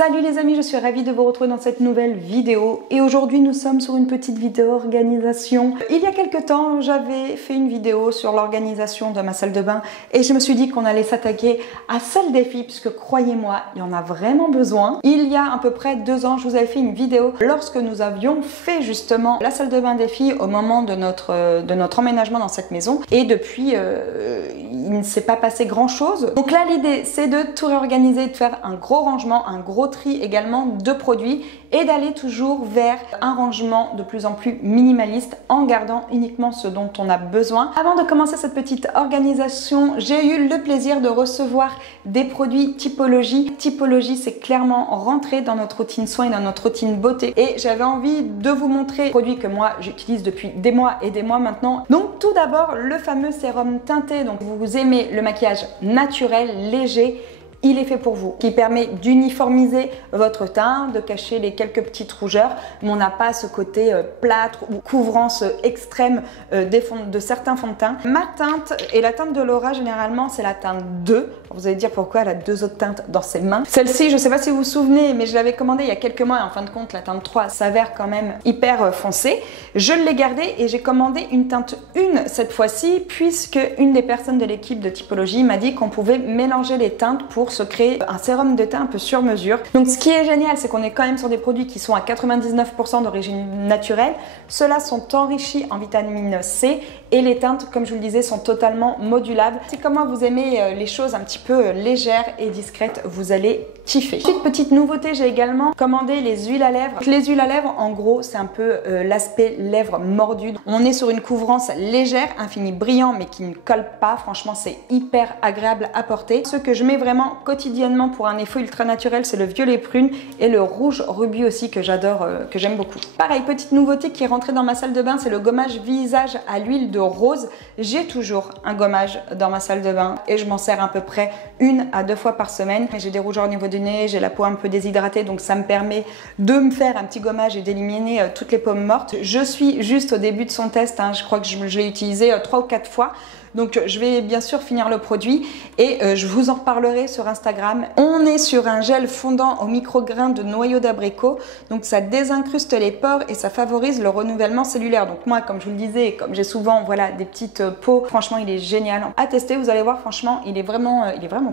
Salut les amis, je suis ravie de vous retrouver dans cette nouvelle vidéo et aujourd'hui nous sommes sur une petite vidéo organisation. Il y a quelques temps, j'avais fait une vidéo sur l'organisation de ma salle de bain et je me suis dit qu'on allait s'attaquer à celle des filles puisque croyez-moi, il y en a vraiment besoin. Il y a à peu près 2 ans, je vous avais fait une vidéo lorsque nous avions fait justement la salle de bain des filles au moment de notre emménagement dans cette maison et depuis, il ne s'est pas passé grand chose. Donc là, l'idée, c'est de tout réorganiser, de faire un gros rangement, un gros tri également de produits et d'aller toujours vers un rangement de plus en plus minimaliste en gardant uniquement ce dont on a besoin. Avant de commencer cette petite organisation, j'ai eu le plaisir de recevoir des produits Typologie. Typologie, c'est clairement rentré dans notre routine soin et dans notre routine beauté et j'avais envie de vous montrer les produits que moi j'utilise depuis des mois et des mois maintenant. Donc tout d'abord, le fameux sérum teinté. Donc vous aimez le maquillage naturel, léger, il est fait pour vous, qui permet d'uniformiser votre teint, de cacher les quelques petites rougeurs, mais on n'a pas ce côté plâtre ou couvrance extrême de certains fonds de teint. Ma teinte et la teinte de Laura, généralement, c'est la teinte 2. Vous allez dire pourquoi elle a 2 autres teintes dans ses mains. Celle-ci, je ne sais pas si vous vous souvenez, mais je l'avais commandée il y a quelques mois et en fin de compte, la teinte 3 s'avère quand même hyper foncée. Je l'ai gardée et j'ai commandé une teinte 1 cette fois-ci, puisque une des personnes de l'équipe de Typologie m'a dit qu'on pouvait mélanger les teintes pour se créer un sérum de teint un peu sur mesure. Donc ce qui est génial, c'est qu'on est quand même sur des produits qui sont à 99% d'origine naturelle. Ceux-là sont enrichis en vitamine C et les teintes, comme je vous le disais, sont totalement modulables. Si comme moi vous aimez les choses un petit peu légères et discrètes, vous allez kiffer. Petite nouveauté, j'ai également commandé les huiles à lèvres. Les huiles à lèvres, en gros, c'est un peu l'aspect lèvres mordues. On est sur une couvrance légère, un fini brillant mais qui ne colle pas. Franchement, c'est hyper agréable à porter. Ce que je mets vraiment quotidiennement pour un effet ultra naturel, c'est le violet prune et le rouge rubis aussi que j'adore, que j'aime beaucoup. Pareil, petite nouveauté qui est rentrée dans ma salle de bain, c'est le gommage visage à l'huile de rose. J'ai toujours un gommage dans ma salle de bain et je m'en sers à peu près 1 à 2 fois par semaine. J'ai des rougeurs au niveau du nez, j'ai la peau un peu déshydratée, donc ça me permet de me faire un petit gommage et d'éliminer toutes les peaux mortes. Je suis juste au début de son test, hein. Je crois que je l'ai utilisé 3 ou 4 fois. Donc je vais bien sûr finir le produit et je vous en reparlerai sur Instagram. On est sur un gel fondant au micro-grains de noyau d'abricot. Donc ça désincruste les pores et ça favorise le renouvellement cellulaire. Donc moi, comme je vous le disais, comme j'ai souvent voilà, des petites peaux, franchement il est génial à tester. Vous allez voir, franchement il est vraiment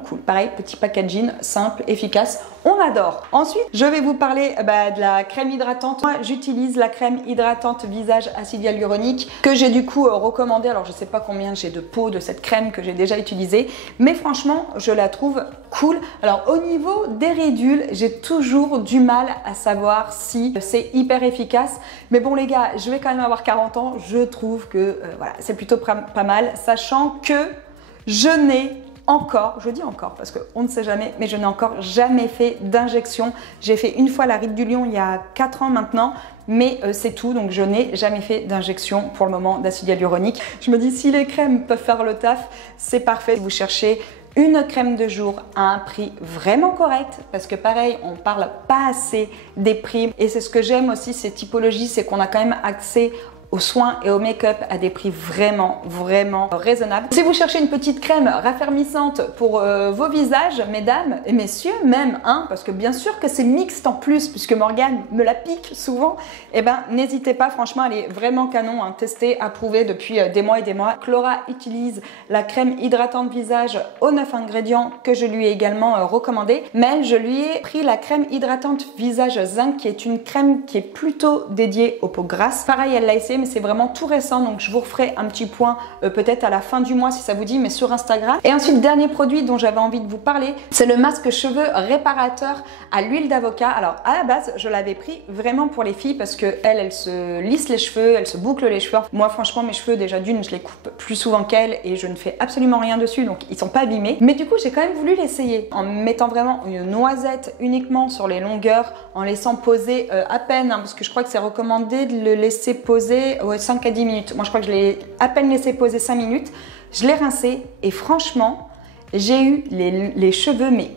cool. Pareil, petit packaging, simple, efficace. On adore. Ensuite, je vais vous parler de la crème hydratante. Moi, j'utilise la crème hydratante visage acide hyaluronique que j'ai du coup recommandée. Alors je sais pas combien j'ai de peau de cette crème que j'ai déjà utilisée, mais franchement je la trouve cool. Alors au niveau des ridules, j'ai toujours du mal à savoir si c'est hyper efficace, mais bon les gars, je vais quand même avoir 40 ans, je trouve que voilà, c'est plutôt pas mal, sachant que je n'ai encore, je dis encore parce qu'on ne sait jamais, mais je n'ai encore jamais fait d'injection. J'ai fait une fois la ride du lion il y a 4 ans maintenant, mais c'est tout, donc je n'ai jamais fait d'injection pour le moment d'acide hyaluronique. Je me dis si les crèmes peuvent faire le taf, c'est parfait. Si vous cherchez une crème de jour à un prix vraiment correct, parce que pareil, on parle pas assez des prix et c'est ce que j'aime aussi, ces typologies, c'est qu'on a quand même accès aux soins et au make-up à des prix vraiment raisonnables. Si vous cherchez une petite crème raffermissante pour vos visages, mesdames et messieurs même, hein, parce que bien sûr que c'est mixte en plus, puisque Morgane me la pique souvent, et ben n'hésitez pas, franchement elle est vraiment canon, hein, testée, approuvée depuis des mois et des mois. Clara utilise la crème hydratante visage aux 9 ingrédients que je lui ai également recommandé, mais je lui ai pris la crème hydratante visage zinc qui est une crème qui est plutôt dédiée aux peaux grasses. Pareil, elle l'a essayé, mais c'est vraiment tout récent, donc je vous referai un petit point peut-être à la fin du mois si ça vous dit, mais sur Instagram. Et ensuite, dernier produit dont j'avais envie de vous parler, c'est le masque cheveux réparateur à l'huile d'avocat. Alors à la base, je l'avais pris vraiment pour les filles parce que elle se lisse les cheveux, elle se boucle les cheveux. Moi franchement, mes cheveux déjà d'une, je les coupe plus souvent qu'elle et je ne fais absolument rien dessus, donc ils sont pas abîmés. Mais du coup, j'ai quand même voulu l'essayer en mettant vraiment une noisette uniquement sur les longueurs, en laissant poser à peine, hein, parce que je crois que c'est recommandé de le laisser poser 5 à 10 minutes. Moi je crois que je l'ai à peine laissé poser 5 minutes. Je l'ai rincé et franchement j'ai eu les cheveux mais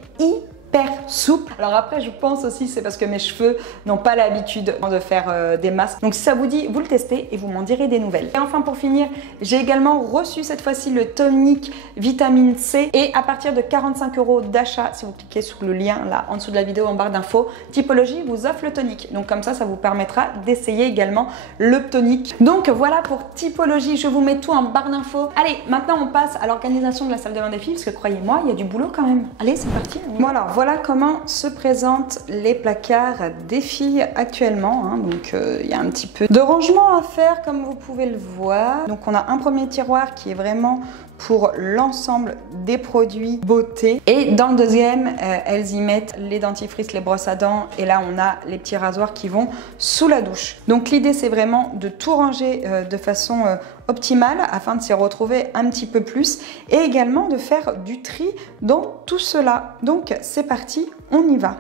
super souple. Alors après, je pense aussi c'est parce que mes cheveux n'ont pas l'habitude de faire des masques. Donc si ça vous dit, vous le testez et vous m'en direz des nouvelles. Et enfin pour finir, j'ai également reçu cette fois-ci le tonique vitamine C et à partir de 45 € d'achat, si vous cliquez sur le lien là en dessous de la vidéo en barre d'infos, Typologie vous offre le tonique. Donc comme ça vous permettra d'essayer également le tonique. Donc voilà pour Typologie, je vous mets tout en barre d'infos. Allez, maintenant on passe à l'organisation de la salle de bain des filles parce que croyez-moi, il y a du boulot quand même. Allez, c'est parti. Bon alors, voilà comment se présentent les placards des filles actuellement. Hein. Donc il y a un petit peu de rangement à faire comme vous pouvez le voir. Donc on a un premier tiroir qui est vraiment pour l'ensemble des produits beauté. Et dans le deuxième, elles y mettent les dentifrices, les brosses à dents. Et là, on a les petits rasoirs qui vont sous la douche. Donc l'idée, c'est vraiment de tout ranger de façon optimale afin de s'y retrouver un petit peu plus. Et également de faire du tri dans tout cela. Donc c'est parti, on y va.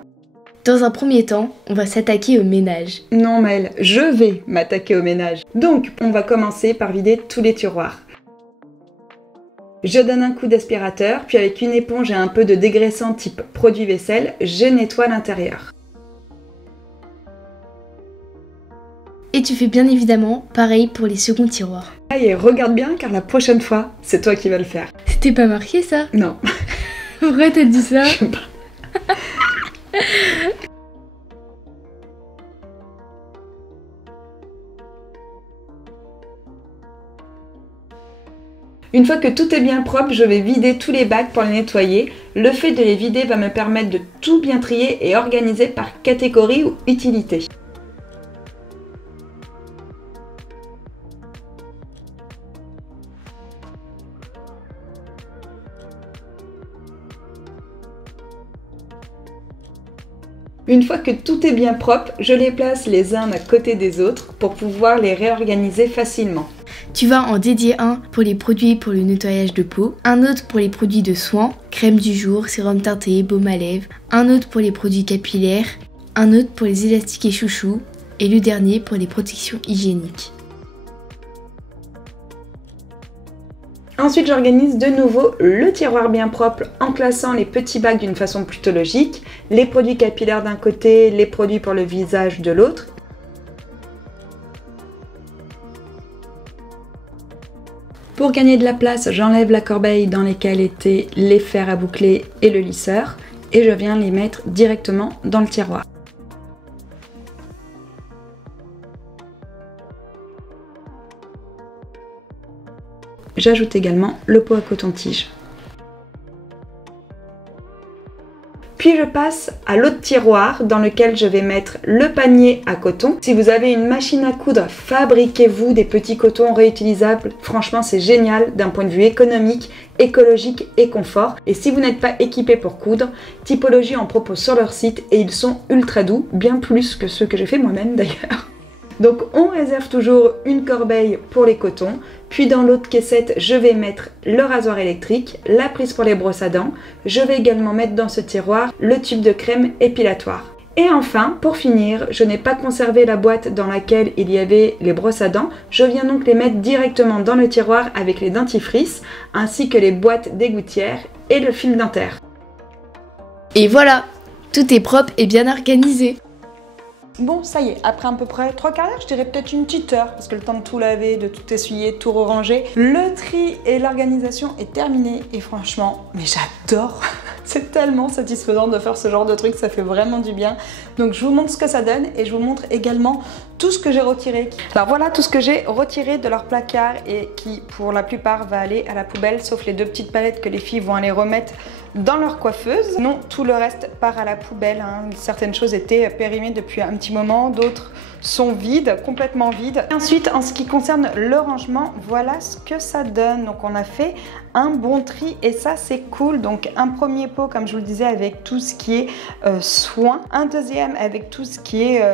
Dans un premier temps, on va s'attaquer au ménage. Non Maëlle, je vais m'attaquer au ménage. Donc, on va commencer par vider tous les tiroirs. Je donne un coup d'aspirateur, puis avec une éponge et un peu de dégraissant type produit vaisselle, je nettoie l'intérieur. Et tu fais bien évidemment pareil pour les seconds tiroirs. Et regarde bien car la prochaine fois, c'est toi qui vas le faire. C'était pas marqué ça? Non. Pourquoi t'as dit ça? Je sais pas. Une fois que tout est bien propre, je vais vider tous les bacs pour les nettoyer. Le fait de les vider va me permettre de tout bien trier et organiser par catégorie ou utilité. Une fois que tout est bien propre, je les place les uns à côté des autres pour pouvoir les réorganiser facilement. Tu vas en dédier un pour les produits pour le nettoyage de peau, un autre pour les produits de soins, crème du jour, sérum teinté, baume à lèvres, un autre pour les produits capillaires, un autre pour les élastiques et chouchous, et le dernier pour les protections hygiéniques. Ensuite, j'organise de nouveau le tiroir bien propre en classant les petits bacs d'une façon plutôt logique, les produits capillaires d'un côté, les produits pour le visage de l'autre. Pour gagner de la place, j'enlève la corbeille dans laquelle étaient les fers à boucler et le lisseur et je viens les mettre directement dans le tiroir. J'ajoute également le pot à coton-tige. Puis je passe à l'autre tiroir dans lequel je vais mettre le panier à coton. Si vous avez une machine à coudre, fabriquez-vous des petits cotons réutilisables. Franchement, c'est génial d'un point de vue économique, écologique et confort. Et si vous n'êtes pas équipé pour coudre, Typologie en propose sur leur site et ils sont ultra doux, bien plus que ceux que j'ai fait moi-même d'ailleurs. Donc on réserve toujours une corbeille pour les cotons, puis dans l'autre caissette, je vais mettre le rasoir électrique, la prise pour les brosses à dents, je vais également mettre dans ce tiroir le tube de crème épilatoire. Et enfin, pour finir, je n'ai pas conservé la boîte dans laquelle il y avait les brosses à dents, je viens donc les mettre directement dans le tiroir avec les dentifrices, ainsi que les boîtes des gouttières et le fil dentaire. Et voilà, tout est propre et bien organisé. Bon, ça y est, après à peu près 3 quarts d'heure, je dirais peut-être une petite heure, parce que le temps de tout laver, de tout essuyer, de tout ranger. Le tri et l'organisation est terminé, et franchement, mais j'adore. C'est tellement satisfaisant de faire ce genre de truc, ça fait vraiment du bien. Donc je vous montre ce que ça donne, et je vous montre également tout ce que j'ai retiré. Alors voilà tout ce que j'ai retiré de leur placard, et qui, pour la plupart, va aller à la poubelle, sauf les 2 petites palettes que les filles vont aller remettre dans leur coiffeuse. Non, tout le reste part à la poubelle, hein. Certaines choses étaient périmées depuis un petit moment, d'autres sont vides, complètement vides. Et ensuite, en ce qui concerne le rangement, voilà ce que ça donne. Donc on a fait un bon tri et ça c'est cool. Donc un premier pot, comme je vous le disais, avec tout ce qui est soins, un deuxième avec tout ce qui est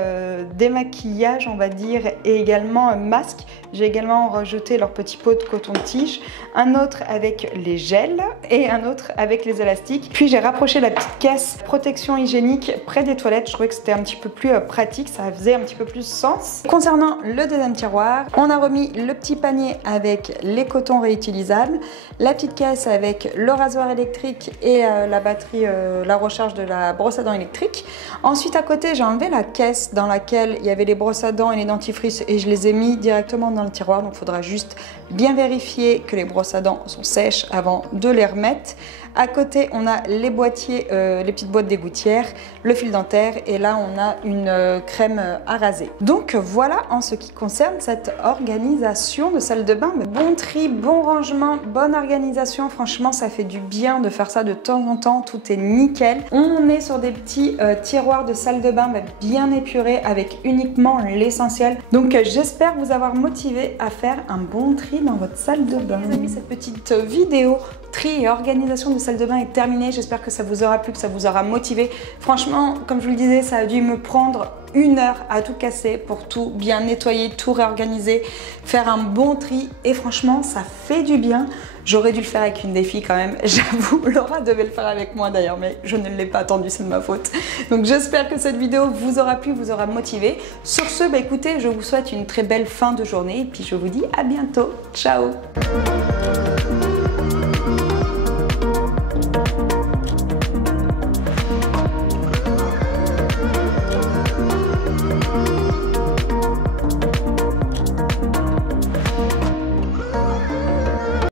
démaquillage, on va dire, et également masque. J'ai également rajouté leur petit pot de coton-tige, un autre avec les gels et un autre avec les élastiques. Puis j'ai rapproché la petite caisse protection hygiénique près des toilettes. Je trouvais que c'était un petit peu plus pratique, ça faisait un petit peu plus sens. Concernant le deuxième tiroir, on a remis le petit panier avec les cotons réutilisables, la petite caisse avec le rasoir électrique et la batterie, la recharge de la brosse à dents électrique. Ensuite à côté, j'ai enlevé la caisse dans laquelle il y avait les brosses à dents et les dentifrices et je les ai mis directement dans le tiroir. Donc il faudra juste bien vérifier que les brosses à dents sont sèches avant de les remettre. À côté, on a les boîtiers, les petites boîtes des gouttières, le fil dentaire et là, on a une crème à raser. Donc voilà en ce qui concerne cette organisation de salle de bain. Bon tri, bon rangement, bonne organisation. Franchement, ça fait du bien de faire ça de temps en temps. Tout est nickel. On est sur des petits tiroirs de salle de bain bien épurés avec uniquement l'essentiel. Donc j'espère vous avoir motivé à faire un bon tri dans votre salle de bain. Les amis, cette petite vidéo tri et organisation de salle de bain est terminée. J'espère que ça vous aura plu, que ça vous aura motivé. Franchement, comme je vous le disais, ça a dû me prendre 1 heure à tout casser pour tout bien nettoyer, tout réorganiser, faire un bon tri et franchement, ça fait du bien. J'aurais dû le faire avec une des filles quand même, j'avoue. Laura devait le faire avec moi d'ailleurs, mais je ne l'ai pas attendu, c'est de ma faute. Donc j'espère que cette vidéo vous aura plu, vous aura motivé. Sur ce, écoutez, je vous souhaite une très belle fin de journée et puis je vous dis à bientôt. Ciao!